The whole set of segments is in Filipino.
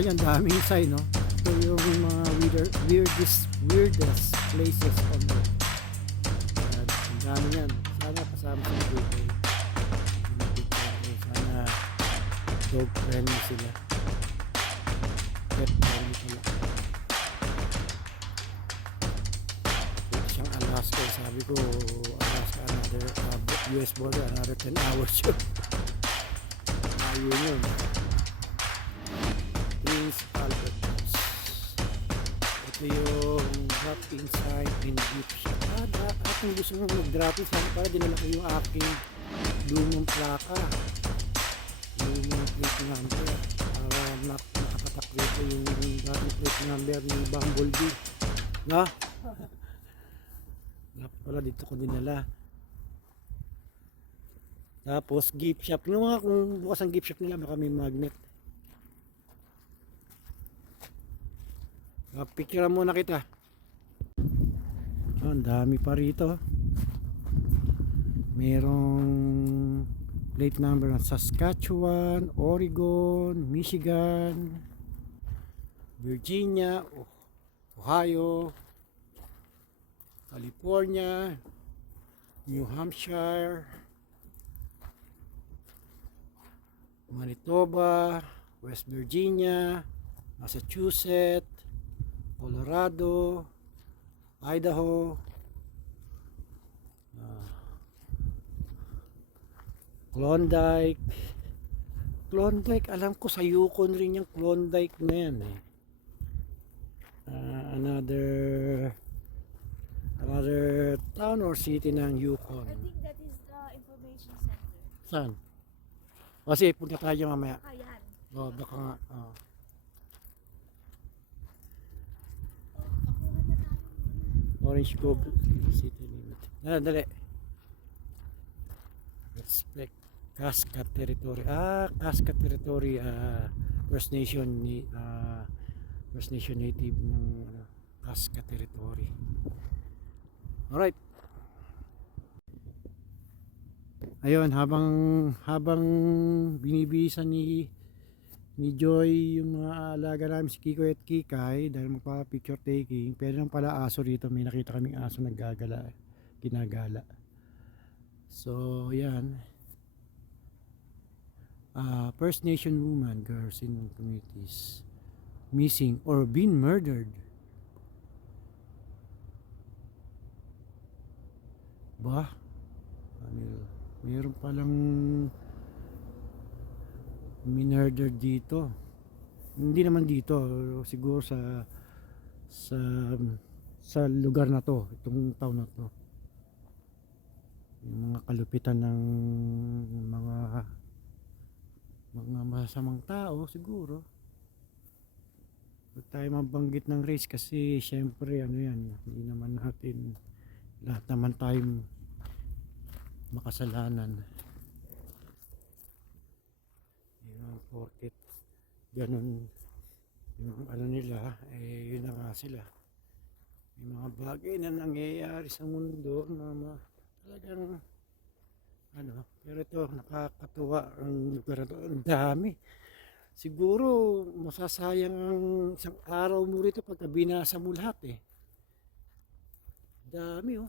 nyo, ang daming sign, no? Ito yung mga weirdest places on earth. Ang dami yan. Sana kasama sa video. Sana dog friendly sila. Pet friendly sila. Ito siyang Alaska. Sabi ko, Alaska, another US border, another 10 hours yun. Ayun yun. Prince Albert House. Ito yung drop-in sign in gift shop. At kung gusto mo mag-drop-in sign, para dinala ko yung aking lumang plaka. Lumang plate number. Para nakapatakli ko yung dating plate number ni Bumblebee. No? Dapat pala dito ko dinala. Tapos gift shop. Yung mga kung bukas ang gift shop nila, baka may magnet. Picture muna kita. Ang dami pa rito. Merong plate number ng Saskatchewan, Oregon, Michigan, Virginia, Ohio, California, New Hampshire, Manitoba, West Virginia, Massachusetts, Colorado, Idaho, Klondike, alam ko sa Yukon rin yung Klondike na yan eh. Another town or city ng Yukon. I think that is the information center. Saan? Kasi punta tayo mamaya. Ayan. Baka nga. Pakuha na tayo muna. Orange Grove City Limit. Dali. Respect. Cascade Territory. Cascade Territory. First Nation Native ng Cascade Territory. Alright. Ayun, habang binibisan ni Joy yung mga alaga namin si Kiko at Kikay dahil magpa-picture taking, pwede lang pala aso rito. May nakita kaming aso ginagala. So yan, First Nation woman, girls in communities missing or been murdered. Mayroon palang minurder dito. Hindi naman dito, siguro sa lugar na to, itong town na to. Yung mga kalupitan ng mga masamang tao siguro. Huwag tayo mabanggit ng race kasi syempre ano yan, hindi naman natin lahat naman tayo makasalanan. Yung porket ganun yung ano nila, yun na nga sila. May mga bagay na nangyayari sa mundo na talagang ano, pero ito nakakatuwa ang lugar na to. Ang dami. Siguro masasayang ang isang araw mo rito pagka binasa mo lahat eh. Dami oh.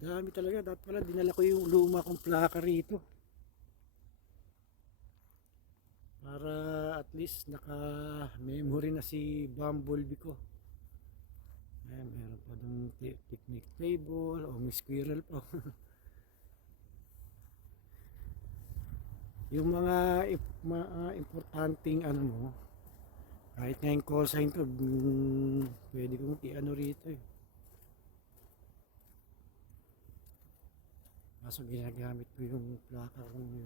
Dami talaga. Dapat pala dinala ko yung luma kong plaka rito. Para at least naka-memory na si Bumblebee ko. Ayan, meron pa ng picnic table. May squirrel pa. Yung mga importanteng ano mo, kahit nga yung call sign to, pwede kong i-ano rito eh. Kaso ginagamit ko yung plaka kong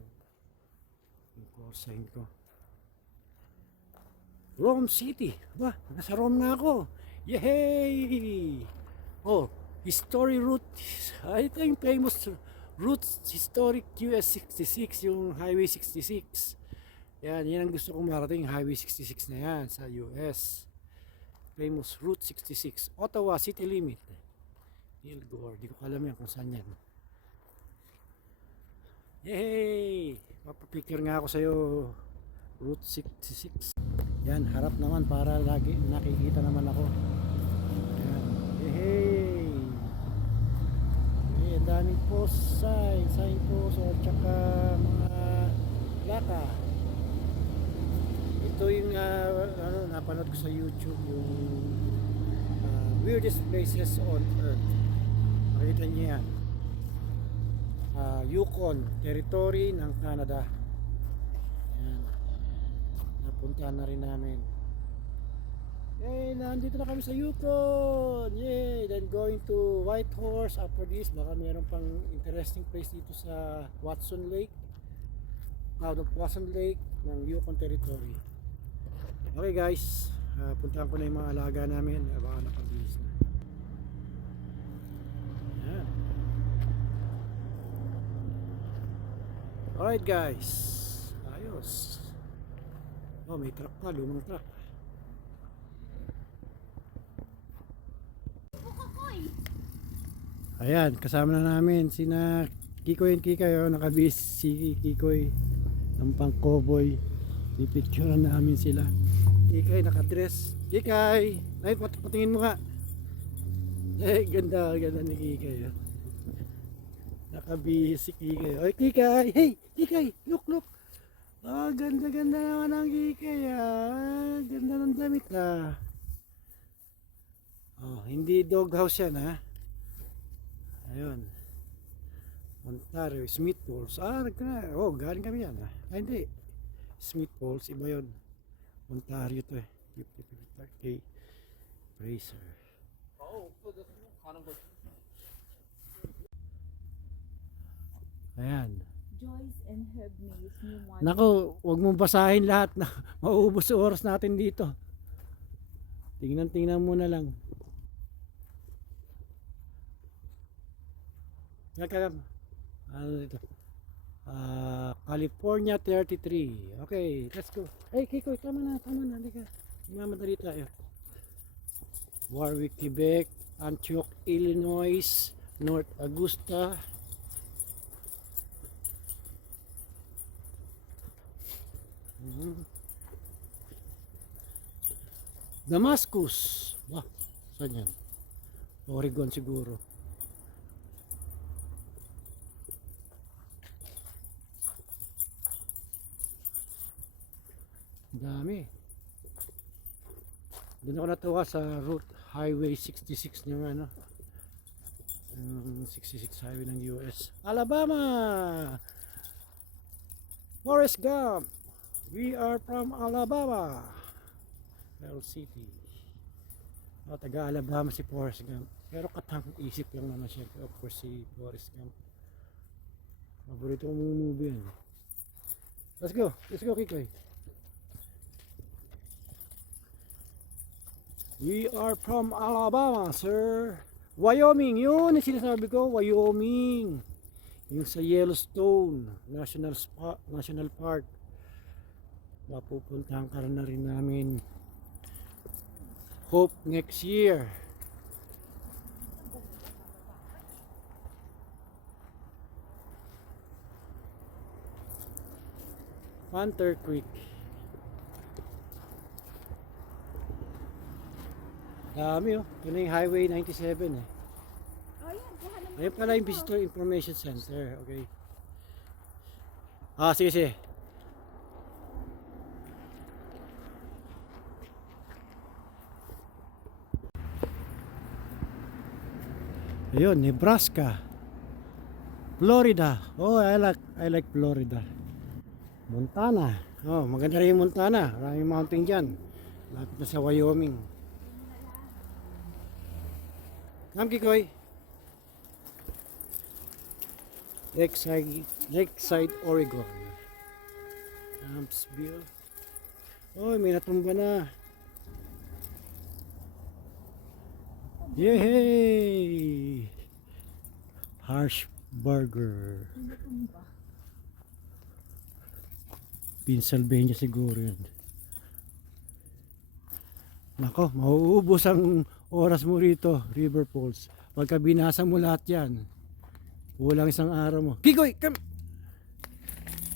yung call sign ko. Rome City. Nasa Rome na ako. Yay! History route. Ito yung famous route, historic US 66, yung Highway 66. Yan ang gusto kong marating, Highway 66 na yan sa US. Famous Route 66, Ottawa City Limit. Kilgore, di ko alam yan kung saan yan. Yay! Papapicture nga ako sa'yo. Route 66. Yan, harap naman para lagi nakikita naman ako. Yan. Hey! Ang daming post sign post at saka mga plaka. Ito yung napanood ko sa YouTube, yung weirdest places on earth. Makita niyo yan. Yukon, territory ng Canada. Yan. Napuntahan na rin namin. Yay, nandito na kami sa Yukon. Yay, then going to Whitehorse after this. Baka mayroon pang interesting place dito sa Watson Lake. Out of Watson Lake ng Yukon territory. Okay guys, puntahan ko na yung mga alaga namin. Baka nakabilis na. Yan. Alright guys, ayos. Oh, may truck pa, lumang truck. Ayan, kasama na namin sina Kikoy and Kikay. Oh, nakabis si Kikoy ng pang cowboy. Pipicturean namin sila. Kikay nakadress. Kikay, ay patingin mo nga. Eh, ganda ni Kikay. Oh. Nakabis si Kikay. Oy Kikay, hey Kikay, look. Ganda naman ang Kikay. Ganda ng damit ah. Oh, hindi doghouse yan ha. Ayun. Ontario, Smith Falls. Galing kami yan. Hindi. Smith Falls, iba yun. Ontario to eh. 50-50 Fraser. Ayan. Joyce and Herb Mays, new one. Nako, wag mong basahin lahat na mauubos sa oras natin dito. Tingnan muna lang. Ano dito? California 33. Okay, let's go. Hey Kikoy, tama na. Halika. Mamadali tayo. Warwick, Quebec. Antioch, Illinois. North Augusta. Damascus. Wah, saan yan? Oregon siguro. Dami. Doon ako natuwa sa route highway 66 ng ano, 66 highway ng US. Alabama. Forrest Gump. We are from Alabama. Pearl City. Taga Alabama si Forrest Gump. Pero katang-isip lang naman siya. Of course si Forrest Gump. Paborito kong movie yan. Let's go Kikoy. We are from Alabama, sir. Wyoming, yun ang sinasabi ko, Wyoming. Yung sa Yellowstone National Park. Mapupuntahan ka na rin namin. Hope next year. Panther Creek. Dami oh. Ito na yung Highway 97 eh. Oh, yan. Kuha naman. Ayun pala yung Visitor Information Center. Okay. Sige. Ayun, Nebraska. Florida. Oh, I like Florida. Montana. Oh, maganda rin yung Montana. Maraming mountain dyan. Lapit na sa Wyoming. Kikoy. Lakeside, Oregon. Campsville. Oh, may natumba na. Yay! Harshburger. Pennsylvania siguro yun. Nako, mauubos ang oras mo rito, River Falls. Pagka binasa mo lahat yan, kulang isang araw mo. Kikoy, come!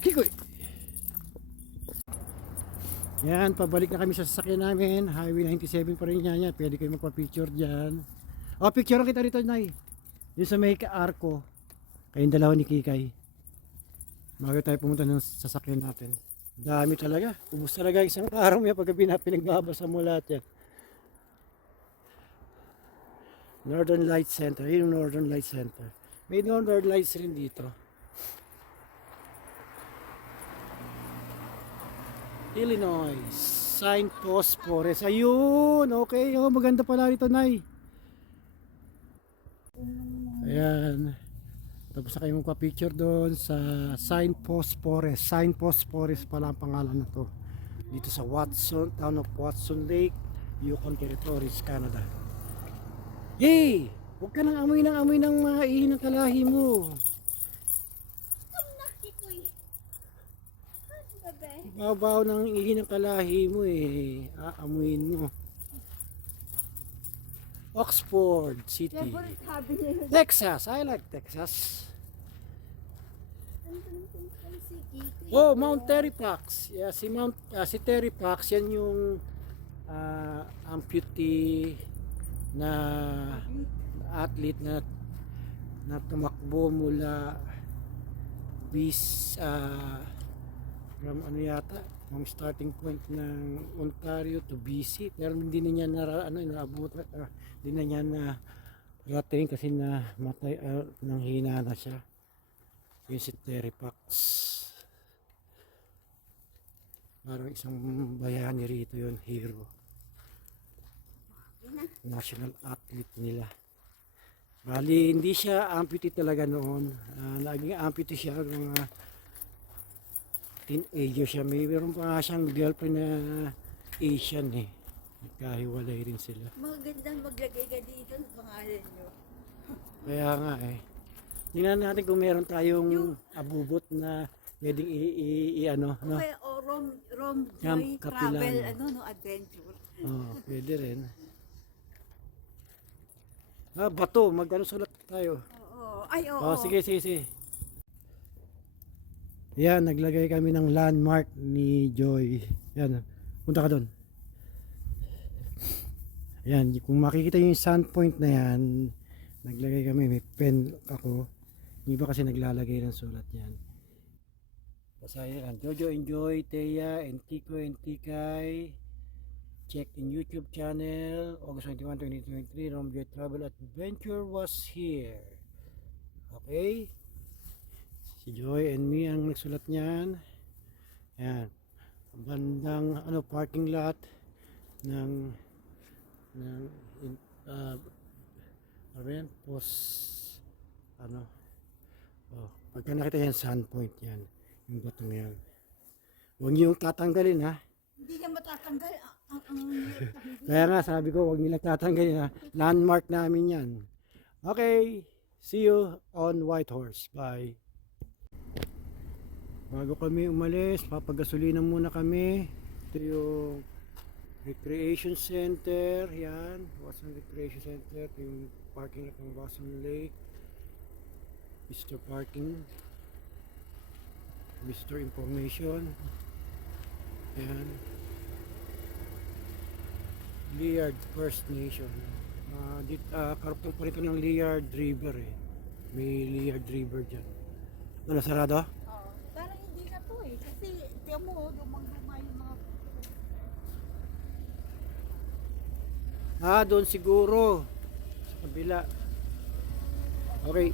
Kikoy! Yan, pabalik na kami sa sasakyan namin. Highway 97 pa rin yan. Pwede kayo magpa-picture dyan. O, picture kita rito, Nay. Yung sa may ka-arko. Kayong dalawa ni Kikay. Bago tayo pumunta ng sasakyan natin. Dami talaga. Ubus talaga isang araw may pagka pinagbabasa mo lahat yan. Northern Light Center. Yun yung Northern Light Center. May Northern Lights rin dito. Illinois. Signpost Forest. Ayun. Okay. Oh, maganda pala rito, Nay. Ayan. Tapos na kayo magpa-picture doon sa Signpost Forest. Signpost Forest pala ang pangalan na to. Dito sa Watson, town of Watson Lake, Yukon Territories, Canada. Yay! Huwag ka nang amoy ng mga ihi ng kalahi mo. Babaw ng ihi ng kalahi mo eh. Aamuin mo. Oxford City. Texas. I like Texas. Oh, Mount Terry Fox. Yeah, si Terry Fox, yan yung amputee na athlete na tumakbo mula from ano yata, yung starting point ng Ontario to BC, pero hindi na niya naabot, hindi na niya na rating kasi na matay, nang hina na siya. Yun si Terry Fox. Parang isang bayani rito yun, hero. National athlete nila. Bali, hindi siya amputee talaga noon. Naging amputee siya mga teenager siya. Mayroon pa nga siyang girlfriend na Asian eh. Nagkahiwalay rin sila. Magandang maglagay ka dito sa pangalan nyo. Kaya nga eh. Tingnan natin kung meron tayong abubot na pwedeng ano, no? Okay, o Rom Camp Joy Capilano. Travel, adventure. Oh, pwede rin. Bato, magkano sulat tayo? Oo. Ay, oo. Oh, sige. Yan, naglagay kami ng landmark ni Joy. Yan, punta ka doon. Yan, kung makikita yung sandpoint na yan, naglagay kami, may pen ako. Yung iba kasi naglalagay ng sulat yan. Pasaya yan, Jojo Enjoy, Teya, and Kiko and Tikay. Check in YouTube channel, August 21, 2023, Romjoy Travel Adventure was here. Okay. Si Joy and me ang nagsulat niyan. Yan. Bandang parking lot ng pagka nakita yan sandpoint yan, yung batong yan. Huwag niyong tatanggalin ha. Hindi niya matatanggal Kaya nga sabi ko huwag nilang tatanggalin ha. Landmark namin yan. Okay. See you on Whitehorse. Bye. Bago kami umalis, papagasolina muna kami. Ito yung Recreation Center. Yan. Watson Recreation Center. Ito yung parking lot ng Watson Lake. Mr. Parking. Mr. Information. Yan. Liard First Nation. Karapal pa rito ng Liard River eh. May Liard River dyan. Ano, sarado? Oo. Parang hindi na to eh. Kasi, tiyan mo, lumang-luma yung mga... Doon siguro. Sa kabila. Okay.